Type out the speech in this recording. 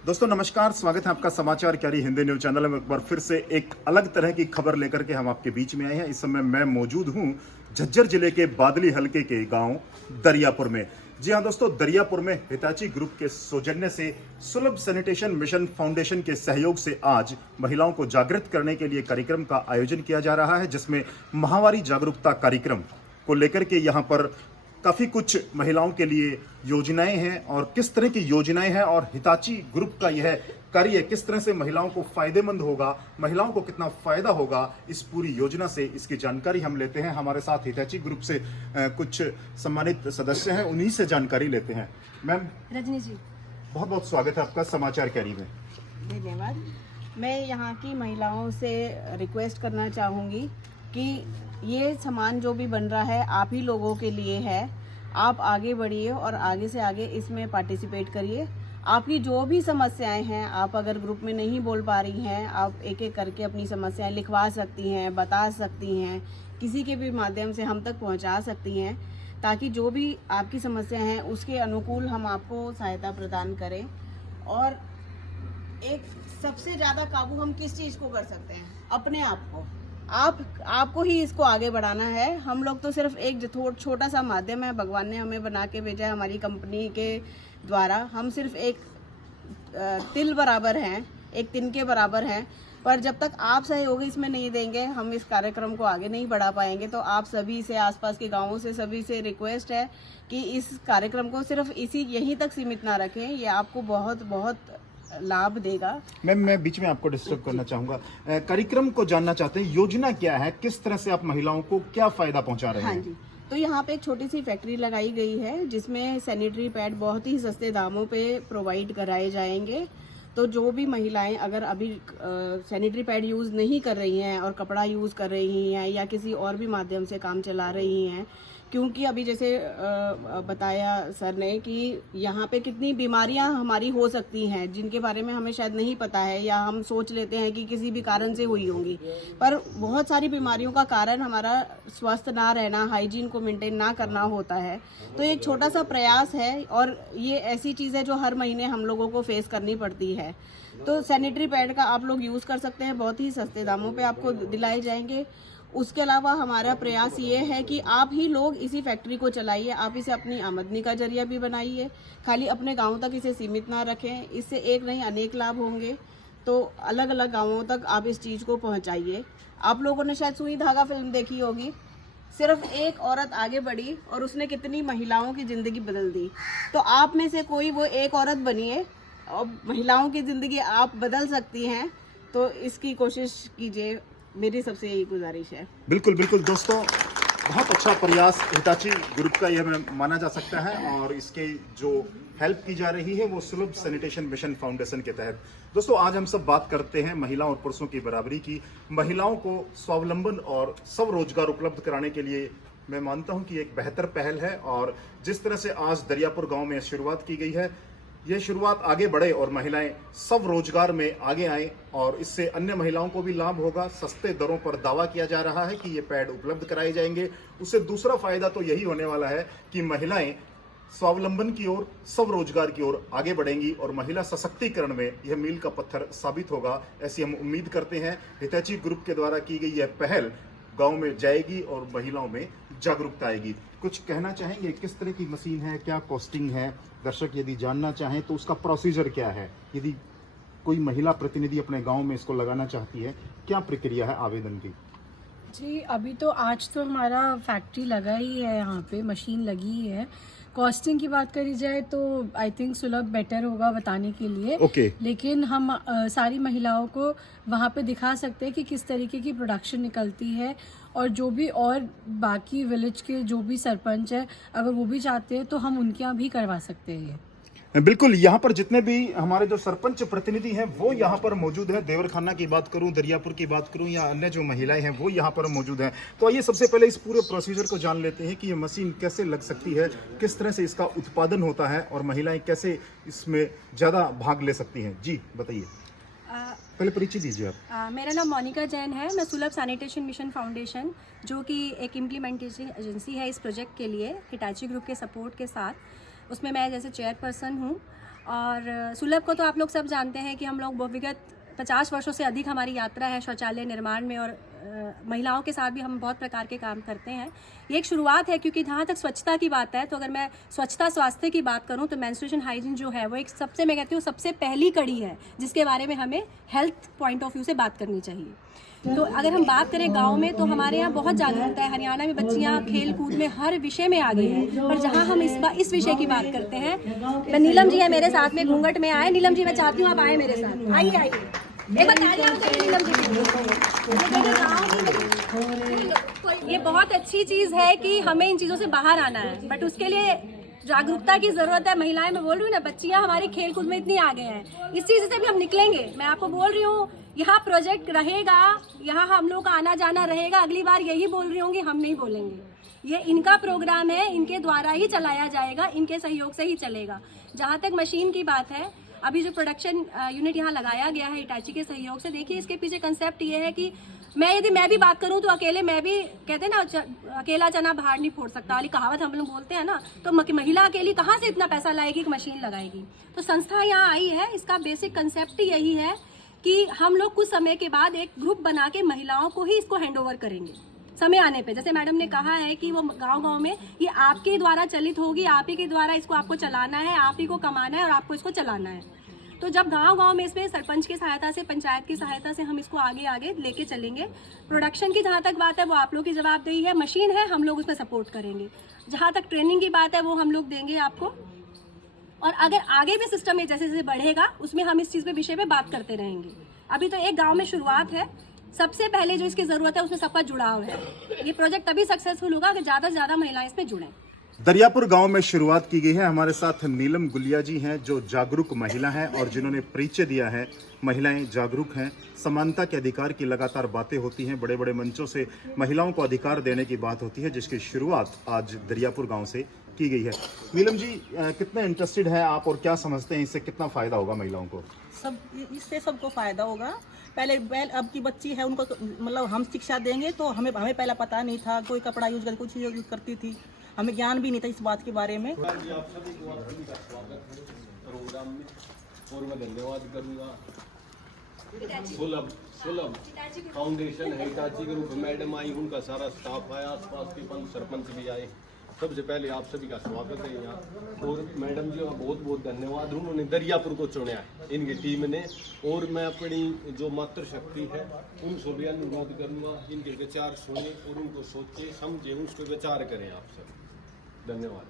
दोस्तों नमस्कार, स्वागत है आपका समाचार क्यारी हिंदी न्यूज चैनल में। एक बार फिर से एक अलग तरह की खबर लेकर के हम आपके बीच में आए हैं। इस समय मैं मौजूद हूं झज्जर जिले के बादली हलके के गांव दरियापुर में। जी हां दोस्तों, दरियापुर में हिताची ग्रुप के सौजन्य से सुलभ सैनिटेशन मिशन फाउंडेशन के सहयोग से आज महिलाओं को जागृत करने के लिए कार्यक्रम का आयोजन किया जा रहा है, जिसमें माहवारी जागरूकता कार्यक्रम को लेकर के यहाँ पर काफ़ी कुछ महिलाओं के लिए योजनाएं हैं और किस तरह की योजनाएं हैं और हिताची ग्रुप का यह कार्य किस तरह से महिलाओं को फायदेमंद होगा, महिलाओं को कितना फायदा होगा, इस पूरी योजना से इसकी जानकारी हम लेते हैं। हमारे साथ हिताची ग्रुप से कुछ सम्मानित सदस्य हैं, उन्हीं से जानकारी लेते हैं। मैम रजनी जी, बहुत बहुत स्वागत है आपका समाचार क्यारी में। धन्यवाद। मैं यहाँ की महिलाओं से रिक्वेस्ट करना चाहूँगी कि ये सामान जो भी बन रहा है आप ही लोगों के लिए है। आप आगे बढ़िए और आगे से आगे इसमें पार्टिसिपेट करिए। आपकी जो भी समस्याएं हैं, आप अगर ग्रुप में नहीं बोल पा रही हैं, आप एक एक करके अपनी समस्याएं लिखवा सकती हैं, बता सकती हैं, किसी के भी माध्यम से हम तक पहुंचा सकती हैं, ताकि जो भी आपकी समस्या हैं उसके अनुकूल हम आपको सहायता प्रदान करें। और एक सबसे ज़्यादा काबू हम किस चीज़ को कर सकते हैं? अपने आप को। आपको ही इसको आगे बढ़ाना है। हम लोग तो सिर्फ एक छोटा सा माध्यम है, भगवान ने हमें बना के भेजा है हमारी कंपनी के द्वारा। हम सिर्फ एक तिल बराबर हैं, एक तिनके बराबर हैं, पर जब तक आप सहयोग इसमें नहीं देंगे हम इस कार्यक्रम को आगे नहीं बढ़ा पाएंगे। तो आप सभी से, आसपास के गांवों से सभी से रिक्वेस्ट है कि इस कार्यक्रम को सिर्फ यहीं तक सीमित ना रखें। ये आपको बहुत बहुत लाभ देगा। मैम मैं बीच में आपको डिस्टर्ब करना चाहूंगा। कार्यक्रम को जानना चाहते हैं, योजना क्या है, किस तरह से आप महिलाओं को क्या फायदा पहुंचा रहे हैं? हाँ जी, तो यहाँ पे एक छोटी सी फैक्ट्री लगाई गई है जिसमें सैनिटरी पैड बहुत ही सस्ते दामों पे प्रोवाइड कराए जाएंगे। तो जो भी महिलाएं अगर अभी सैनिटरी पैड यूज़ नहीं कर रही हैं और कपड़ा यूज़ कर रही हैं या किसी और भी माध्यम से काम चला रही हैं, क्योंकि अभी जैसे बताया सर ने कि यहाँ पे कितनी बीमारियाँ हमारी हो सकती हैं जिनके बारे में हमें शायद नहीं पता है, या हम सोच लेते हैं कि किसी भी कारण से हुई होंगी, पर बहुत सारी बीमारियों का कारण हमारा स्वस्थ ना रहना, हाइजीन को मेंटेन ना करना होता है। तो एक छोटा सा प्रयास है और ये ऐसी चीज़ है जो हर महीने हम लोगों को फेस करनी पड़ती है। तो सैनिटरी पैड का आप लोग यूज़ कर सकते हैं, बहुत ही सस्ते दामों पे आपको दिलाए जाएंगे। उसके अलावा हमारा प्रयास ये है कि आप ही लोग इसी फैक्ट्री को चलाइए, आप इसे अपनी आमदनी का जरिया भी बनाइए। खाली अपने गांव तक इसे सीमित ना रखें, इससे एक नहीं अनेक लाभ होंगे। तो अलग अलग गांवों तक आप इस चीज़ को पहुंचाइए। आप लोगों ने शायद सुई धागा फिल्म देखी होगी। सिर्फ एक औरत आगे बढ़ी और उसने कितनी महिलाओं की ज़िंदगी बदल दी। तो आप में से कोई वो एक औरत बनिए और महिलाओं की ज़िंदगी आप बदल सकती हैं। तो इसकी कोशिश कीजिए, मेरी सबसे यही गुजारिश है। बिल्कुल बिल्कुल दोस्तों, बहुत अच्छा प्रयास हिताची ग्रुप का यह माना जा सकता है और इसके जो हेल्प की जा रही है वो सुलभ सैनिटेशन मिशन फाउंडेशन के तहत। दोस्तों आज हम सब बात करते हैं महिलाओं और पुरुषों की बराबरी की। महिलाओं को स्वावलंबन और स्वरोजगार उपलब्ध कराने के लिए मैं मानता हूं कि एक बेहतर पहल है, और जिस तरह से आज दरियापुर गांव में शुरुआत की गई है, यह शुरुआत आगे बढ़े और महिलाएं स्वरोजगार में आगे आएं और इससे अन्य महिलाओं को भी लाभ होगा। सस्ते दरों पर दावा किया जा रहा है कि ये पैड उपलब्ध कराए जाएंगे। उससे दूसरा फायदा तो यही होने वाला है कि महिलाएं स्वावलंबन की ओर, स्वरोजगार की ओर आगे बढ़ेंगी और महिला सशक्तिकरण में यह मील का पत्थर साबित होगा, ऐसी हम उम्मीद करते हैं। हिताची ग्रुप के द्वारा की गई यह पहल गांव में जाएगी और महिलाओं में जागरूकता आएगी। कुछ कहना चाहेंगे, किस तरह की मशीन है, क्या कॉस्टिंग है? दर्शक यदि जानना चाहें तो उसका प्रोसीजर क्या है? यदि कोई महिला प्रतिनिधि अपने गांव में इसको लगाना चाहती है, क्या प्रक्रिया है आवेदन की? जी, अभी तो आज तो हमारा फैक्ट्री लगा ही है, यहाँ पे मशीन लगी ही है। कॉस्टिंग की बात करी जाए तो आई थिंक सुलभ बेटर होगा बताने के लिए। ओके। लेकिन हम सारी महिलाओं को वहाँ पे दिखा सकते हैं कि किस तरीके की प्रोडक्शन निकलती है, और जो भी और बाकी विलेज के जो भी सरपंच है अगर वो भी चाहते हैं तो हम उनके यहाँ भी करवा सकते हैं। बिल्कुल, यहाँ पर जितने भी हमारे जो सरपंच प्रतिनिधि हैं वो यहाँ पर मौजूद है। देवरखाना की बात करूँ, दरियापुर की बात करूँ या अन्य जो महिलाएं हैं वो यहाँ पर मौजूद हैं। तो आइए सबसे पहले इस पूरे प्रोसीजर को जान लेते हैं कि ये मशीन कैसे लग सकती है, किस तरह से इसका उत्पादन होता है और महिलाएं कैसे इसमें ज़्यादा भाग ले सकती हैं। जी बताइए, पहले परिचय दीजिए आप। मेरा नाम मोनिका जैन है। मैं सुलभ सैनिटेशन मिशन फाउंडेशन, जो कि एक इम्प्लीमेंटेशन एजेंसी है इस प्रोजेक्ट के लिए हिताची ग्रुप के सपोर्ट के साथ, उसमें मैं जैसे चेयरपर्सन हूँ। और सुलभ को तो आप लोग सब जानते हैं कि हम लोग विगत 50 वर्षों से अधिक हमारी यात्रा है शौचालय निर्माण में, और महिलाओं के साथ भी हम बहुत प्रकार के काम करते हैं। ये एक शुरुआत है, क्योंकि जहाँ तक स्वच्छता की बात है, तो अगर मैं स्वच्छता स्वास्थ्य की बात करूँ तो मेंस्ट्रुएशन हाइजीन जो है वो एक सबसे, मैं कहती हूँ सबसे पहली कड़ी है जिसके बारे में हमें हेल्थ पॉइंट ऑफ व्यू से बात करनी चाहिए। तो अगर हम बात करें गांव में, तो हमारे यहाँ बहुत जागरूकता है। हरियाणा में बच्चियाँ खेल कूद में हर विषय में आगे हैं, पर जहाँ हम इस विषय की बात करते हैं, मैं नीलम जी है मेरे साथ में, घूंघट में आए। नीलम जी, मैं चाहती हूँ आप आए मेरे साथ, आइए आइए, एक बार तालियां बजाइए नीलम जी के लिए। ये बहुत अच्छी चीज़ है कि हमें इन चीज़ों से बाहर आना है, बट उसके लिए जागरूकता की जरूरत है। महिलाएं, मैं बोल रही हूँ ना, बच्चियां हमारी खेल कूद में इतनी आगे हैं, इस चीज़ से भी हम निकलेंगे। मैं आपको बोल रही हूँ, यहाँ प्रोजेक्ट रहेगा, यहाँ हम लोग का आना जाना रहेगा। अगली बार यही बोल रही होंगी, हम नहीं बोलेंगे। ये इनका प्रोग्राम है, इनके द्वारा ही चलाया जाएगा, इनके सहयोग से ही चलेगा। जहाँ तक मशीन की बात है, अभी जो प्रोडक्शन यूनिट यहाँ लगाया गया है हिटाची के सहयोग से, देखिए इसके पीछे कंसेप्ट ये है कि यदि मैं भी बात करूँ तो अकेले, मैं भी कहते हैं ना, अकेला चना बाहर नहीं फोड़ सकता वाली कहावत हम लोग बोलते हैं ना, तो महिला अकेली कहाँ से इतना पैसा लाएगी कि मशीन लगाएगी। तो संस्था यहाँ आई है, इसका बेसिक कंसेप्ट ही यही है कि हम लोग कुछ समय के बाद एक ग्रुप बना के महिलाओं को ही इसको हैंड ओवर करेंगे समय आने पे। जैसे मैडम ने कहा है कि वो गांव-गांव में ये आपके द्वारा चलित होगी, आप ही के द्वारा इसको आपको चलाना है, आप ही को कमाना है और आपको इसको चलाना है। तो जब गांव-गांव में इसमें सरपंच की सहायता से, पंचायत की सहायता से हम इसको आगे आगे लेके चलेंगे। प्रोडक्शन की जहाँ तक बात है वो आप लोग की जवाबदेही है, मशीन है, हम लोग उसमें सपोर्ट करेंगे। जहाँ तक ट्रेनिंग की बात है वो हम लोग देंगे आपको, और अगर आगे भी सिस्टम में जैसे जैसे बढ़ेगा उसमें हम इस चीज़ पे विषय पे बात करते रहेंगे। अभी तो एक गाँव में शुरुआत है, सबसे पहले जो इसकी ज़रूरत है उसमें सबका जुड़ाव है। ये प्रोजेक्ट तभी सक्सेसफुल होगा अगर ज़्यादा से ज़्यादा महिलाएं इसमें जुड़ें। दरियापुर गांव में शुरुआत की गई है। हमारे साथ नीलम गुलिया जी हैं, जो जागरूक महिला हैं और जिन्होंने परिचय दिया है। महिलाएं जागरूक हैं, समानता के अधिकार की लगातार बातें होती हैं, बड़े बड़े मंचों से महिलाओं को अधिकार देने की बात होती है, जिसकी शुरुआत आज दरियापुर गांव से की गई है। नीलम जी, कितने इंटरेस्टेड हैं आप और क्या समझते हैं इससे कितना फायदा होगा महिलाओं को? सब इससे सबको फायदा होगा। पहले अब की बच्ची है, उनको मतलब हम शिक्षा देंगे तो हमें पहले पता नहीं था, कोई कपड़ा यूज करती, कुछ यूज करती थी, हमें ज्ञान भी नहीं था इस बात के बारे में। आप सभी को स्वागत है प्रोग्राम में, और मैं धन्यवाद करूंगा सुलभ फाउंडेशन है हिटाची के रूप में मैडम आई, उनका सारा स्टाफ आया, आसपास के पंच सरपंच भी आए। सबसे पहले आप सभी का स्वागत है यहाँ, और मैडम जी का बहुत बहुत धन्यवाद, उन्होंने दरियापुर को चुना है इनकी टीम ने। और मैं अपनी जो मातृशक्ति है उनसे भी अनुरोध करूँगा, इनके विचार सुने और उनको सोचे समझे, उस पर विचार करें आप सब। धन्यवाद।